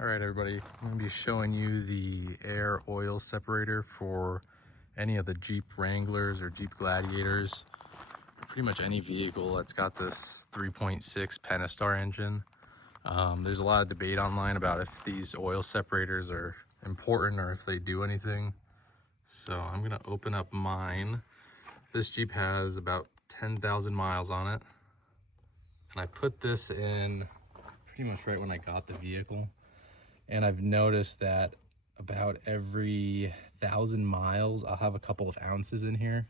All right, everybody, I'm gonna be showing you the air oil separator for any of the Jeep Wranglers or Jeep Gladiators, pretty much any vehicle that's got this 3.6 Pentastar engine. There's a lot of debate online about if these oil separators are important or if they do anything. So I'm gonna open up mine. This Jeep has about 10,000 miles on it. And I put this in pretty much right when I got the vehicle. And I've noticed that about every 1,000 miles, I'll have a couple of ounces in here.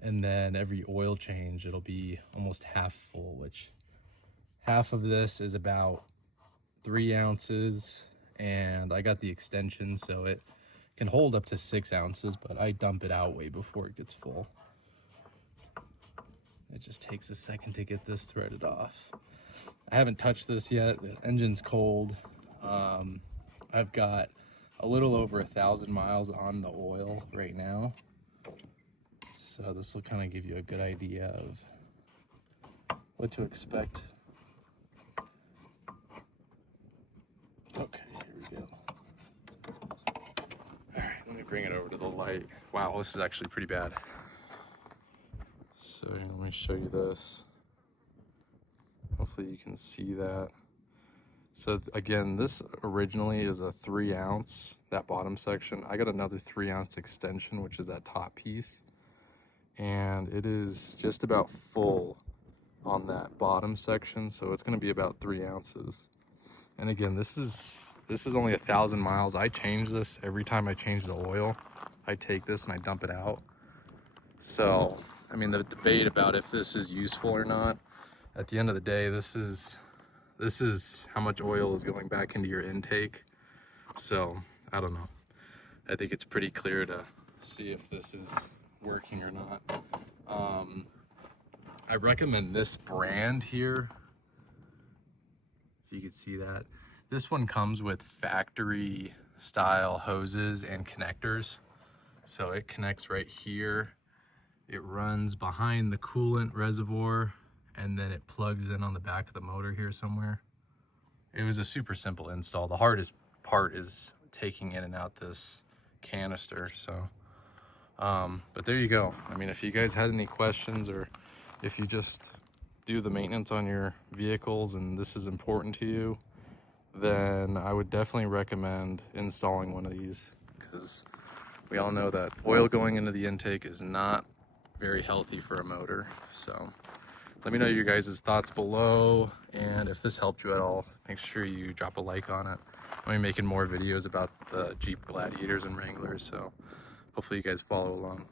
And then every oil change, it'll be almost half full, which half of this is about 3 ounces. And I got the extension, so it can hold up to 6 ounces, but I dump it out way before it gets full. It just takes a second to get this threaded off. I haven't touched this yet. The engine's cold. I've got a little over 1,000 miles on the oil right now. So this will kind of give you a good idea of what to expect. Okay, here we go. All right, let me bring it over to the light. Wow, this is actually pretty bad. So let me show you this. Hopefully you can see that. So again, this originally is a 3 ounce, that bottom section. I got another 3 ounce extension, which is that top piece. And it is just about full on that bottom section. So it's gonna be about 3 ounces. And again, this is only 1,000 miles. I change this every time I change the oil. I take this and I dump it out. So, I mean, the debate about if this is useful or not, at the end of the day, this is how much oil is going back into your intake. So I don't know. I think it's pretty clear to see if this is working or not. I recommend this brand here. If you can see that. This one comes with factory style hoses and connectors. So it connects right here. It runs behind the coolant reservoir, and then it plugs in on the back of the motor here somewhere. It was a super simple install. The hardest part is taking in and out this canister. So, but there you go. I mean, if you guys had any questions, or if you just do the maintenance on your vehicles and this is important to you, then I would definitely recommend installing one of these, because we all know that oil going into the intake is not very healthy for a motor. So let me know your guys' thoughts below, and if this helped you at all, make sure you drop a like on it. I'm making more videos about the Jeep Gladiators and Wranglers, so hopefully you guys follow along.